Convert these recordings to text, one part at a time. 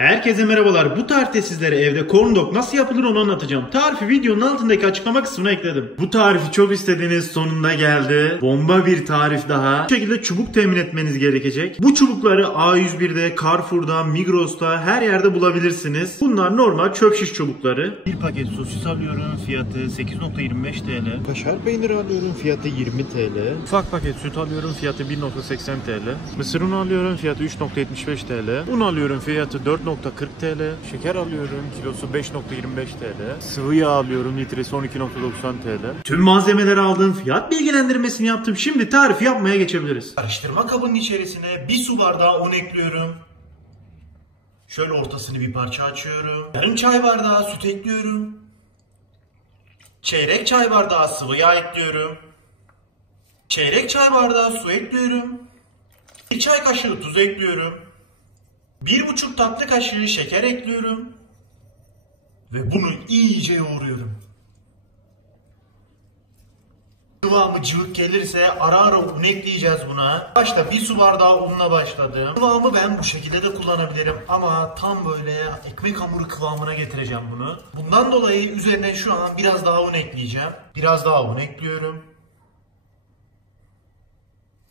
Herkese merhabalar. Bu tarifte sizlere evde corn dog nasıl yapılır onu anlatacağım. Tarifi videonun altındaki açıklama kısmına ekledim. Bu tarifi çok istediğiniz sonunda geldi. Bomba bir tarif daha. Bu şekilde çubuk temin etmeniz gerekecek. Bu çubukları A101'de, Carrefour'da, Migros'ta her yerde bulabilirsiniz. Bunlar normal çöp şiş çubukları. Bir paket sosis alıyorum. Fiyatı 8.25 TL. Kaşar peyniri alıyorum. Fiyatı 20 TL. Ufak paket süt alıyorum. Fiyatı 1.80 TL. Mısır unu alıyorum. Fiyatı 3.75 TL. Un alıyorum. Fiyatı 4.40 TL. Şeker alıyorum. Kilosu 5.25 TL. Sıvı yağ alıyorum. Litresi 12.90 TL. Tüm malzemeleri aldığım fiyat bilgilendirmesini yaptım. Şimdi tarifi yapmaya geçebiliriz. Karıştırma kabının içerisine bir su bardağı un ekliyorum. Şöyle ortasını bir parça açıyorum. Yarım çay bardağı süt ekliyorum. Çeyrek çay bardağı sıvı yağ ekliyorum. Çeyrek çay bardağı su ekliyorum. Bir çay kaşığı tuz ekliyorum. 1,5 tatlı kaşığı şeker ekliyorum. Ve bunu iyice yoğuruyorum. Kıvamı cıvık gelirse ara ara un ekleyeceğiz buna. Başta bir su bardağı unla başladım. Kıvamı ben bu şekilde de kullanabilirim. Ama tam böyle ekmek hamuru kıvamına getireceğim bunu. Bundan dolayı üzerine şu an biraz daha un ekleyeceğim. Biraz daha un ekliyorum.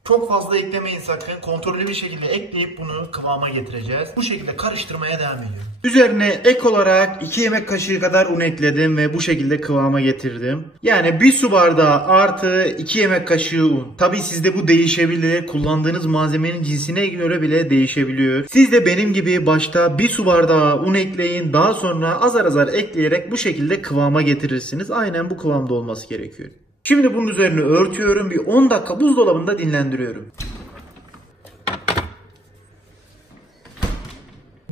Çok fazla eklemeyin sakın. Kontrollü bir şekilde ekleyip bunu kıvama getireceğiz. Bu şekilde karıştırmaya devam ediyorum. Üzerine ek olarak 2 yemek kaşığı kadar un ekledim ve bu şekilde kıvama getirdim. Yani bir su bardağı artı 2 yemek kaşığı un. Tabii sizde bu değişebilir. Kullandığınız malzemenin cinsine göre bile değişebiliyor. Siz de benim gibi başta bir su bardağı un ekleyin. Daha sonra azar azar ekleyerek bu şekilde kıvama getirirsiniz. Aynen bu kıvamda olması gerekiyor. Şimdi bunun üzerine örtüyorum. Bir 10 dakika buzdolabında dinlendiriyorum.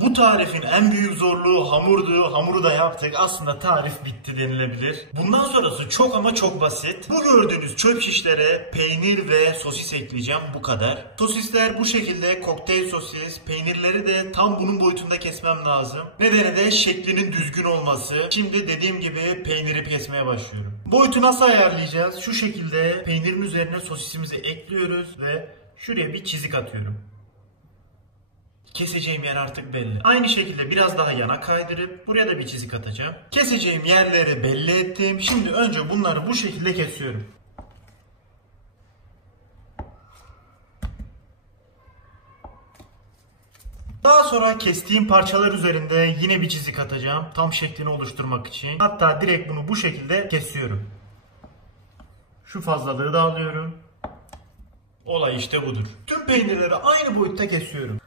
Bu tarifin en büyük zorluğu hamurdu. Hamuru da yaptık. Aslında tarif bitti denilebilir. Bundan sonrası çok ama çok basit. Bu gördüğünüz çöp şişlere peynir ve sosis ekleyeceğim. Bu kadar. Sosisler bu şekilde kokteyl sosis. Peynirleri de tam bunun boyutunda kesmem lazım. Nedeni de şeklinin düzgün olması. Şimdi dediğim gibi peyniri kesmeye başlıyorum. Boyutu nasıl ayarlayacağız? Şu şekilde peynirin üzerine sosisimizi ekliyoruz ve şuraya bir çizik atıyorum. Keseceğim yer artık belli. Aynı şekilde biraz daha yana kaydırıp buraya da bir çizik atacağım. Keseceğim yerleri belli ettim. Şimdi önce bunları bu şekilde kesiyorum. Daha sonra kestiğim parçalar üzerinde yine bir çizik atacağım. Tam şeklini oluşturmak için. Hatta direkt bunu bu şekilde kesiyorum. Şu fazlalığı da alıyorum. Olay işte budur. Tüm peynirleri aynı boyutta kesiyorum.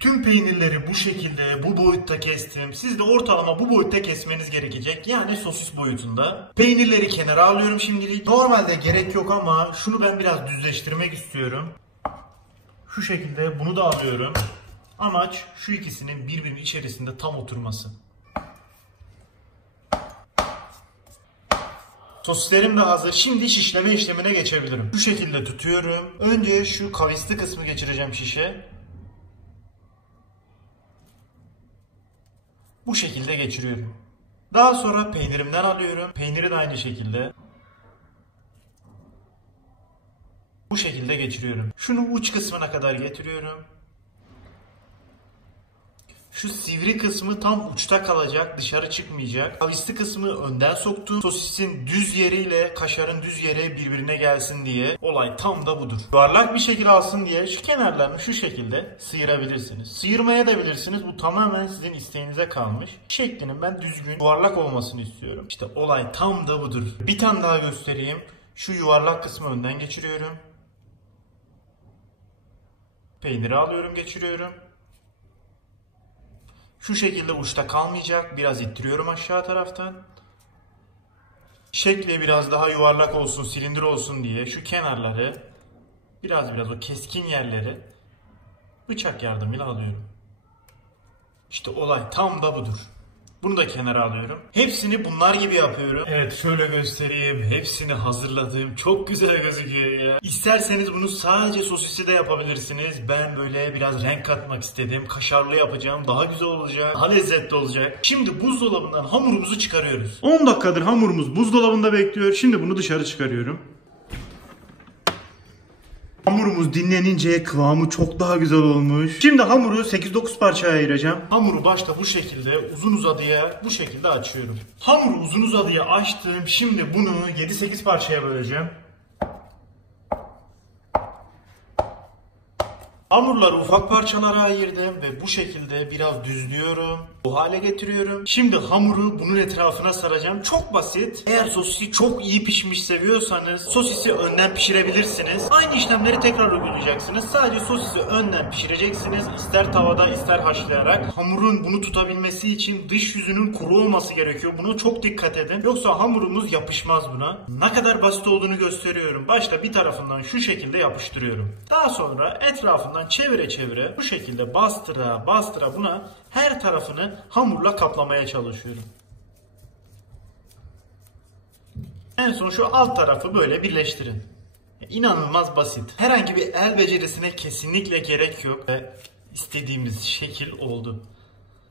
Tüm peynirleri bu şekilde, bu boyutta kestim. Siz de ortalama bu boyutta kesmeniz gerekecek. Yani sosis boyutunda. Peynirleri kenara alıyorum şimdilik. Normalde gerek yok ama şunu ben biraz düzleştirmek istiyorum. Şu şekilde bunu da alıyorum. Amaç şu ikisinin birbirinin içerisinde tam oturması. Sosislerim de hazır. Şimdi şişleme işlemine geçebilirim. Şu şekilde tutuyorum. Önce şu kavisli kısmı geçireceğim şişe. Bu şekilde geçiriyorum. Daha sonra peynirimden alıyorum. Peyniri de aynı şekilde. Bu şekilde geçiriyorum. Şunu uç kısmına kadar getiriyorum. Şu sivri kısmı tam uçta kalacak, dışarı çıkmayacak. Kavisli kısmı önden soktum. Sosisin düz yeriyle kaşarın düz yeri birbirine gelsin diye. Olay tam da budur. Yuvarlak bir şekil alsın diye şu kenarlarını şu şekilde sıyırabilirsiniz. Sıyırmaya da bilirsiniz. Bu tamamen sizin isteğinize kalmış. Şeklinin ben düzgün, yuvarlak olmasını istiyorum. İşte olay tam da budur. Bir tane daha göstereyim. Şu yuvarlak kısmı önden geçiriyorum. Peyniri alıyorum, geçiriyorum. Şu şekilde uçta kalmayacak. Biraz ittiriyorum aşağı taraftan. Şekli biraz daha yuvarlak olsun, silindir olsun diye şu kenarları biraz o keskin yerleri bıçak yardımıyla alıyorum. İşte olay tam da budur. Bunu da kenara alıyorum. Hepsini bunlar gibi yapıyorum. Evet şöyle göstereyim. Hepsini hazırladım. Çok güzel gözüküyor ya. İsterseniz bunu sadece sosisli de yapabilirsiniz. Ben böyle biraz renk katmak istedim. Kaşarlı yapacağım. Daha güzel olacak. Daha lezzetli olacak. Şimdi buzdolabından hamurumuzu çıkarıyoruz. 10 dakikadır hamurumuz buzdolabında bekliyor. Şimdi bunu dışarı çıkarıyorum. Hamurumuz dinlenince kıvamı çok daha güzel olmuş. Şimdi hamuru 8-9 parçaya ayıracağım. Hamuru başta bu şekilde uzun uzadıya bu şekilde açıyorum. Hamuru uzun uzadıya açtım. Şimdi bunu 7-8 parçaya böleceğim. Hamurları ufak parçalara ayırdım ve bu şekilde biraz düzlüyorum. Bu hale getiriyorum. Şimdi hamuru bunun etrafına saracağım. Çok basit. Eğer sosisi çok iyi pişmiş seviyorsanız sosisi önden pişirebilirsiniz. Aynı işlemleri tekrar uygulayacaksınız. Sadece sosisi önden pişireceksiniz. İster tavada ister haşlayarak. Hamurun bunu tutabilmesi için dış yüzünün kuru olması gerekiyor. Buna çok dikkat edin. Yoksa hamurumuz yapışmaz buna. Ne kadar basit olduğunu gösteriyorum. Başta bir tarafından şu şekilde yapıştırıyorum. Daha sonra etrafından çevire çevire bu şekilde bastıra bastıra buna her tarafını hamurla kaplamaya çalışıyorum. En son şu alt tarafı böyle birleştirin. İnanılmaz basit. Herhangi bir el becerisine kesinlikle gerek yok ve istediğimiz şekil oldu.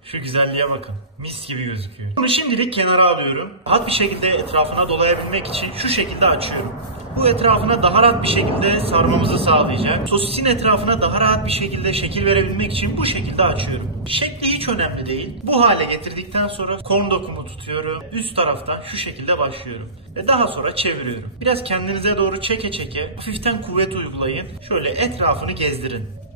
Şu güzelliğe bakın. Mis gibi gözüküyor. Bunu şimdilik kenara alıyorum. Rahat bir şekilde etrafına dolayabilmek için şu şekilde açıyorum. Bu etrafına daha rahat bir şekilde sarmamızı sağlayacak. Sosisin etrafına daha rahat bir şekilde şekil verebilmek için bu şekilde açıyorum. Şekli hiç önemli değil. Bu hale getirdikten sonra corn dog'umu tutuyorum. Üst taraftan şu şekilde başlıyorum. Ve daha sonra çeviriyorum. Biraz kendinize doğru çeke çeke hafiften kuvvet uygulayın. Şöyle etrafını gezdirin.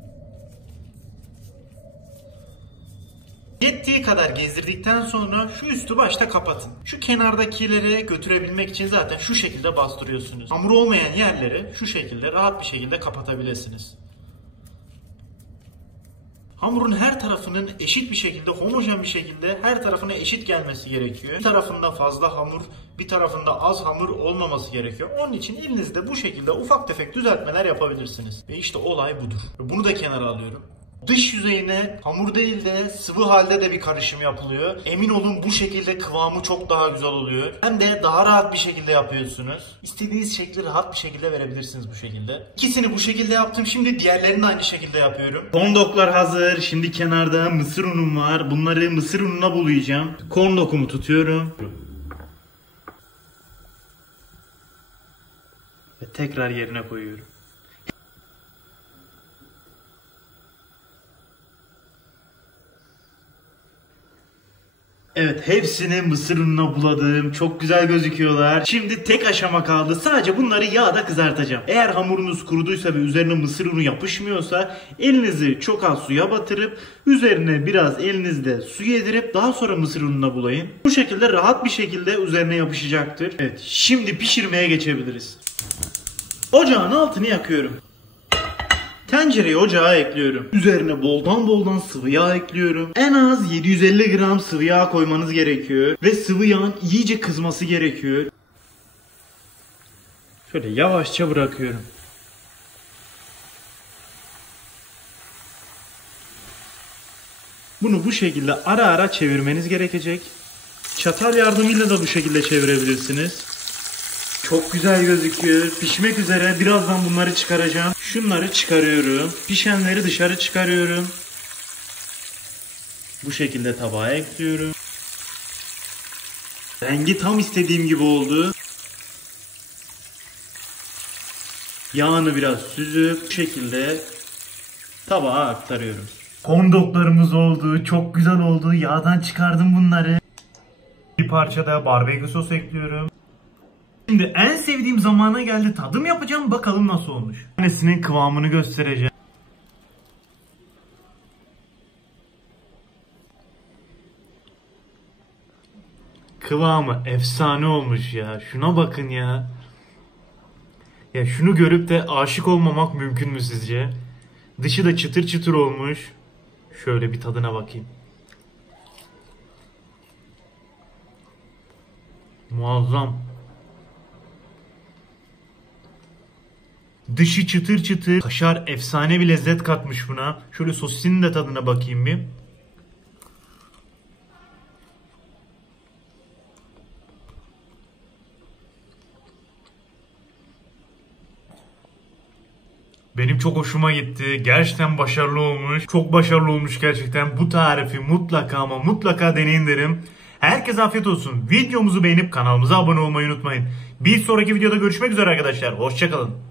Yettiği kadar gezdirdikten sonra şu üstü başta kapatın. Şu kenardakileri götürebilmek için zaten şu şekilde bastırıyorsunuz. Hamur olmayan yerleri şu şekilde rahat bir şekilde kapatabilirsiniz. Hamurun her tarafının eşit bir şekilde, homojen bir şekilde her tarafına eşit gelmesi gerekiyor. Bir tarafında fazla hamur, bir tarafında az hamur olmaması gerekiyor. Onun için elinizde bu şekilde ufak tefek düzeltmeler yapabilirsiniz. Ve işte olay budur. Bunu da kenara alıyorum. Dış yüzeyine hamur değil de sıvı halde de bir karışım yapılıyor. Emin olun bu şekilde kıvamı çok daha güzel oluyor. Hem de daha rahat bir şekilde yapıyorsunuz. İstediğiniz şekli rahat bir şekilde verebilirsiniz bu şekilde. İkisini bu şekilde yaptım. Şimdi diğerlerini de aynı şekilde yapıyorum. Corn dog'lar hazır. Şimdi kenarda mısır unum var. Bunları mısır ununa bulayacağım. Corn dog'umu tutuyorum. Ve tekrar yerine koyuyorum. Evet, hepsini mısır ununa buladım. Çok güzel gözüküyorlar. Şimdi tek aşama kaldı. Sadece bunları yağda kızartacağım. Eğer hamurunuz kuruduysa ve üzerine mısır unu yapışmıyorsa elinizi çok az suya batırıp üzerine biraz elinizde su yedirip daha sonra mısır ununa bulayın. Bu şekilde rahat bir şekilde üzerine yapışacaktır. Evet, şimdi pişirmeye geçebiliriz. Ocağın altını yakıyorum. Tencereyi ocağa ekliyorum. Üzerine boldan sıvı yağ ekliyorum. En az 750 gram sıvı yağ koymanız gerekiyor. Ve sıvı yağın iyice kızması gerekiyor. Şöyle yavaşça bırakıyorum. Bunu bu şekilde ara ara çevirmeniz gerekecek. Çatal yardımıyla da bu şekilde çevirebilirsiniz. Çok güzel gözüküyor. Pişmek üzere. Birazdan bunları çıkaracağım. Şunları çıkarıyorum. Pişenleri dışarı çıkarıyorum. Bu şekilde tabağa ekliyorum. Rengi tam istediğim gibi oldu. Yağını biraz süzüp bu şekilde tabağa aktarıyorum. Corn dog'larımız oldu. Çok güzel oldu. Yağdan çıkardım bunları. Bir parça da barbekü sos ekliyorum. Şimdi en sevdiğim zamana geldi. Tadım yapacağım. Bakalım nasıl olmuş. Tanesinin kıvamını göstereceğim. Kıvamı efsane olmuş ya. Şuna bakın ya. Ya şunu görüp de aşık olmamak mümkün mü sizce? Dışı da çıtır çıtır olmuş. Şöyle bir tadına bakayım. Muazzam. Dışı çıtır çıtır. Kaşar efsane bir lezzet katmış buna. Şöyle sosisinin de tadına bakayım bir. Benim çok hoşuma gitti. Gerçekten başarılı olmuş. Çok başarılı olmuş gerçekten. Bu tarifi mutlaka ama mutlaka deneyin derim. Herkese afiyet olsun. Videomuzu beğenip kanalımıza abone olmayı unutmayın. Bir sonraki videoda görüşmek üzere arkadaşlar. Hoşça kalın.